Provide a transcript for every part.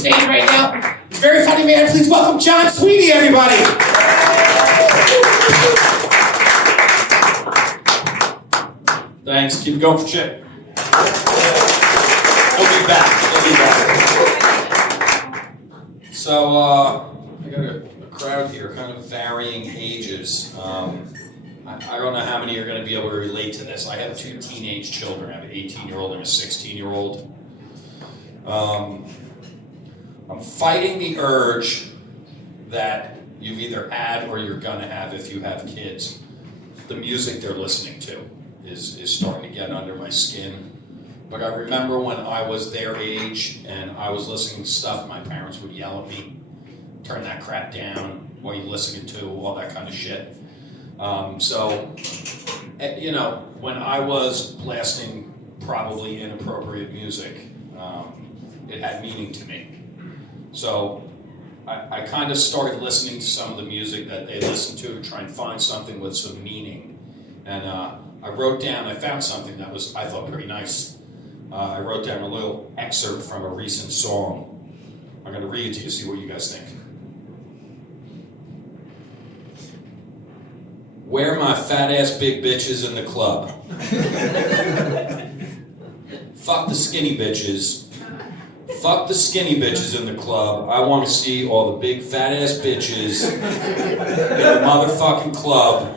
stage right now. Very funny man. Please welcome John Sweeny, everybody. Thanks. Keep it going for Chip. He'll be back. So, I got a crowd here, kind of varying ages. I don't know how many are going to be able to relate to this. I have two teenage children. I have an 18-year-old and a 16-year-old. I'm fighting the urge that you've either had or you're going to have if you have kids. The music they're listening to is starting to get under my skin. But I remember when I was their age and I was listening to stuff, my parents would yell at me, turn that crap down, what are you listening to, all that kind of shit. So, you know, when I was blasting probably inappropriate music, it had meaning to me. So I kind of started listening to some of the music that they listened to try and find something with some meaning. And I wrote down, I found something that was, I thought, pretty nice. I wrote down a little excerpt from a recent song. I'm going to read it to you, see what you guys think. Where my fat ass big bitches in the club. Fuck the skinny bitches. Fuck the skinny bitches in the club. I want to see all the big fat ass bitches in the motherfucking club.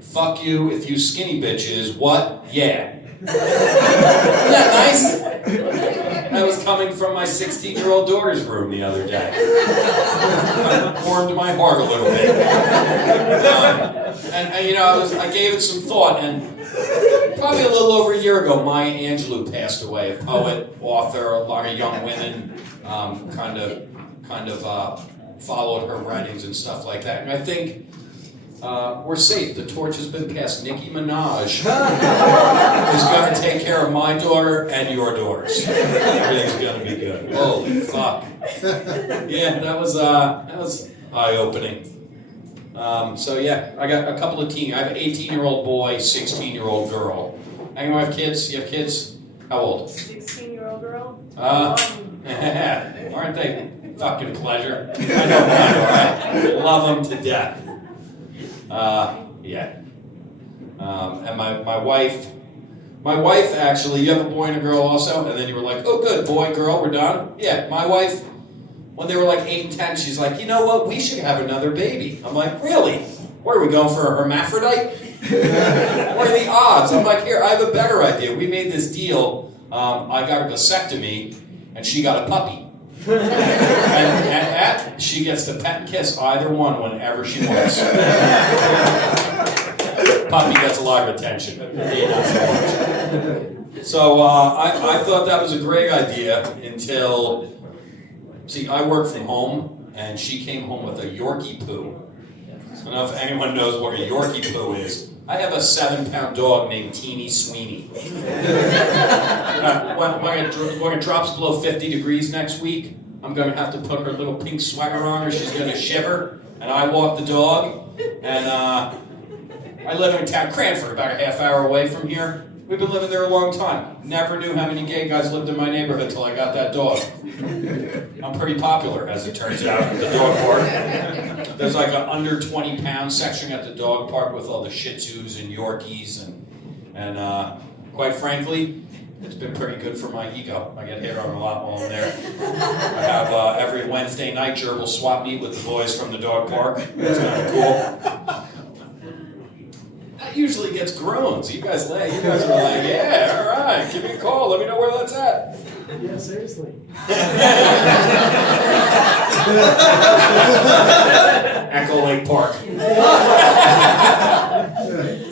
Fuck you if you skinny bitches. What? Yeah. Isn't that nice? That was coming from my 16-year-old daughter's room the other day. It warmed my heart a little bit. And you know, I gave it some thought, and probably a little over a year ago, Maya Angelou passed away, a poet, author, a lot of young women kind of followed her writings and stuff like that. And I think we're safe. The torch has been passed. Nicki Minaj is going to take care of my daughter and your daughters. Everything's going to be good. Holy fuck. Yeah, that was eye-opening. So yeah, I got a couple of teens. I have an 18-year-old boy, 16-year-old girl. Anyone have kids? You have kids? How old? 16-year-old girl. Aren't they fucking pleasure? I know mine, all right? Love them to death. Yeah. And my wife actually, you have a boy and a girl also? And then you were like, oh good, boy, girl, we're done? Yeah, my wife, when they were like 8 and 10, she's like, you know what, we should have another baby. I'm like, really? Where are we going for a hermaphrodite? What are the odds? I'm like, here, I have a better idea. We made this deal. I got a vasectomy, and she got a puppy. and she gets to pet and kiss either one whenever she wants. Puppy gets a lot of attention. Not so much. So I thought that was a great idea until, see, I work from home, and she came home with a Yorkie poo. I don't know if anyone knows what a Yorkie poo is. I have a 7-pound dog named Teeny Sweeny. When it drops below 50 degrees next week, I'm going to have to put her little pink sweater on her. She's going to shiver, and I walk the dog. And I live in town, Cranford, about a half hour away from here. We've been living there a long time. Never knew how many gay guys lived in my neighborhood until I got that dog. I'm pretty popular, as it turns out, at the dog park. There's like an under 20-pound section at the dog park with all the Shih Tzus and Yorkies, and quite frankly, it's been pretty good for my ego. I get hit on a lot while I'm there. I have every Wednesday night gerbil swap meet with the boys from the dog park. It's kind of cool. That usually gets groans. You guys are like, yeah, all right, give me a call. Let me know where that's at. Yeah, seriously. Echo Lake Park.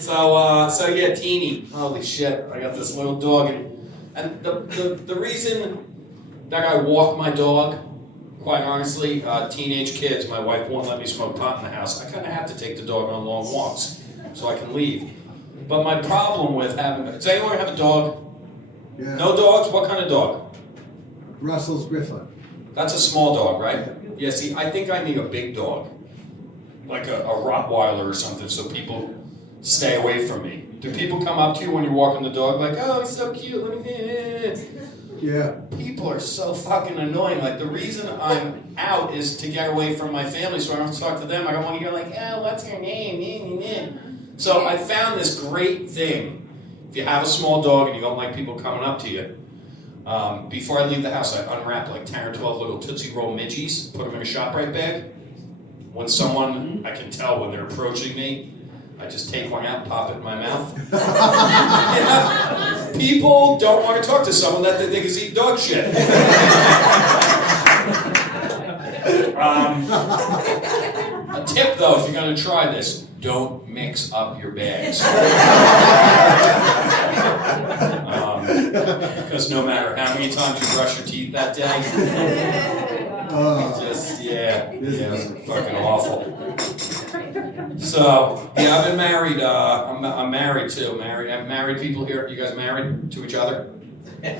So yeah, Teeny. Holy shit! I got this little dog, and the reason that I walk my dog, quite honestly, teenage kids. My wife won't let me smoke pot in the house. I kind of have to take the dog on long walks so I can leave. But my problem with having, does anyone have a dog? Yeah. No dogs? What kind of dog? Russell's Griffon. That's a small dog, right? Yeah, see, I think I need a big dog. Like a Rottweiler or something, so people stay away from me. Do people come up to you when you're walking the dog like, oh, he's so cute, let me... Yeah. People are so fucking annoying. Like, the reason I'm out is to get away from my family, so I don't have to talk to them. I don't want to hear like, oh, what's your name? So I found this great thing. If you have a small dog and you don't like people coming up to you, before I leave the house, I unwrap like 10 or 12 little Tootsie Roll Midgies, put them in a ShopRite bag. When someone, I can tell when they're approaching me, I just take one out, pop it in my mouth. Yeah. People don't want to talk to someone that they think is eating dog shit. A tip though, if you're going to try this, don't mix up your bags. Because no matter how many times you brush your teeth that day, it's fucking awful. So, yeah, I've been married. I'm married too. Have married people here? You guys married to each other?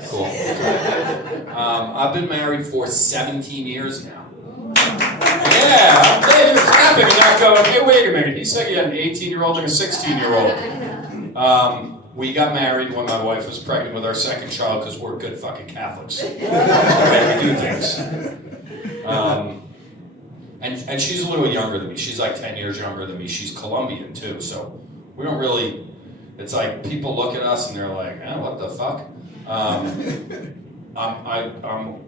Cool. I've been married for 17 years now. Yeah, I'm glad you're clapping and not going, hey, wait a minute. He said you had an 18-year-old and a 16-year-old. We got married when my wife was pregnant with our second child because we're good fucking Catholics. We do things. And she's a little younger than me. She's like 10 years younger than me. She's Colombian too, so we don't really, it's like people look at us and they're like, what the fuck? I'm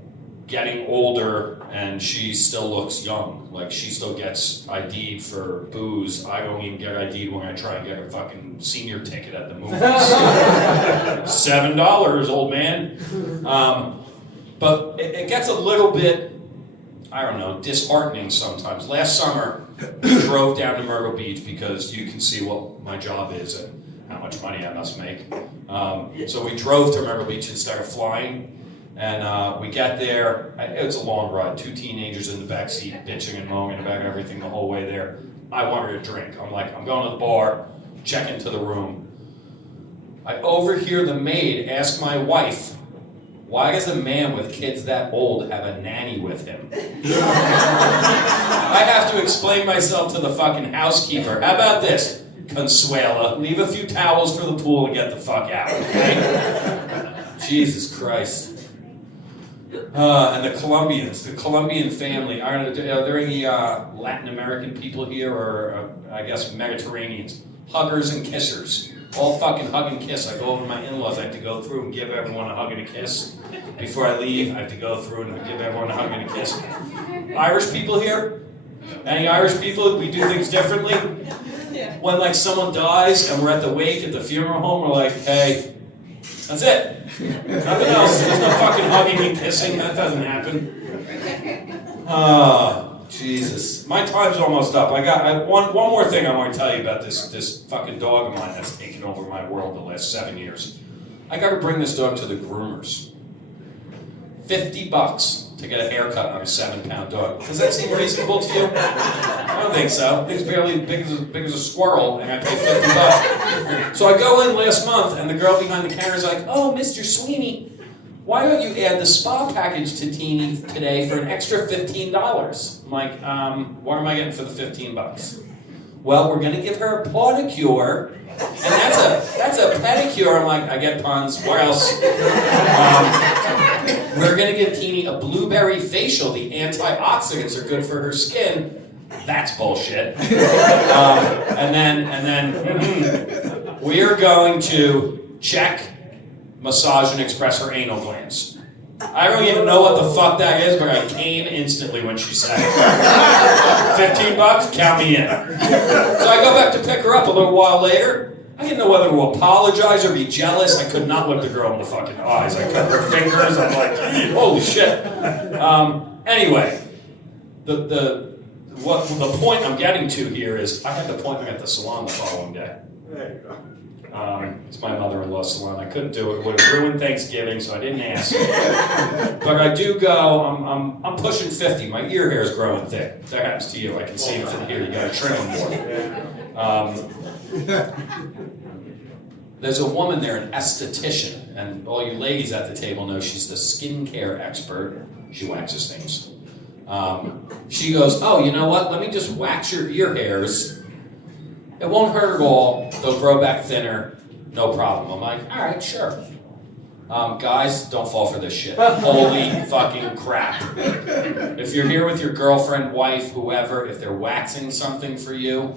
getting older and she still looks young. Like, she still gets ID'd for booze. I don't even get ID'd when I try and get a fucking senior ticket at the movies. $7, old man. But it gets a little bit, I don't know, disheartening sometimes. Last summer, we drove down to Myrtle Beach because you can see what my job is and how much money I must make. So we drove to Myrtle Beach instead of flying. And we get there, it's a long ride, 2 teenagers in the back seat, bitching and moaning about everything the whole way there. I wanted a drink. I'm like, I'm going to the bar, check into the room. I overhear the maid ask my wife, why does a man with kids that old have a nanny with him? I have to explain myself to the fucking housekeeper. How about this, Consuela? Leave a few towels for the pool and get the fuck out, okay? Jesus Christ. And the Colombian family. Are there any Latin American people here, or I guess Mediterraneans? Huggers and kissers. All fucking hug and kiss. I go over to my in-laws. I have to go through and give everyone a hug and a kiss. Before I leave, I have to go through and give everyone a hug and a kiss. Irish people here? Any Irish people? We do things differently? When like someone dies and we're at the wake at the funeral home, we're like, hey, that's it. Nothing else. There's no fucking hugging and kissing. That doesn't happen. Oh, Jesus. My time's almost up. I got one more thing I want to tell you about this fucking dog of mine that's taken over my world the last 7 years. I got to bring this dog to the groomers. $50 to get a haircut on a 7-pound dog. Does that seem reasonable to you? I don't think so. It's barely big as a squirrel, and I pay $50. So I go in last month, and the girl behind the counter is like, "Oh, Mr. Sweeny, why don't you add the spa package to Teeny today for an extra $15? I'm like, what am I getting for the $15? Well, we're gonna give her a pedicure, and that's a pedicure. I'm like, I get puns. Where else? We're gonna give Teeny a blueberry facial. The antioxidants are good for her skin. That's bullshit. And then we are going to check, massage, and express her anal glands. I don't even know what the fuck that is, but I came instantly when she said it. $15, count me in. So I go back to pick her up a little while later. I didn't know whether to apologize or be jealous. I could not look the girl in the fucking eyes. I cut her fingers. I'm like, holy shit. Anyway, the point I'm getting to here is I had an appointment at the salon the following day. There you go. It's my mother-in-law's salon. I couldn't do it. It would have ruined Thanksgiving, so I didn't ask. But I do go. I'm pushing 50. My ear hair is growing thick. That happens to you. I can see it from here. You got to trim them more. There's a woman there, an esthetician, and all you ladies at the table know she's the skincare expert. She waxes things. She goes, "Oh, you know what? Let me just wax your ear hairs. It won't hurt at all. They'll grow back thinner. No problem." I'm like, all right, sure. Guys, don't fall for this shit. Holy fucking crap. If you're here with your girlfriend, wife, whoever, if they're waxing something for you,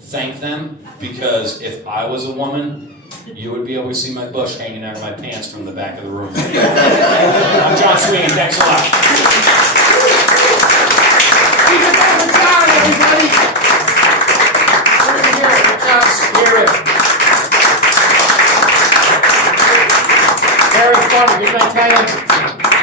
thank them, because if I was a woman, you would be able to see my bush hanging out of my pants from the back of the room. I'm John Sweeny. Thanks a lot. Keep it up for John, everybody. We're gonna hear it for John's spirit. Very funny, didn't I tell you?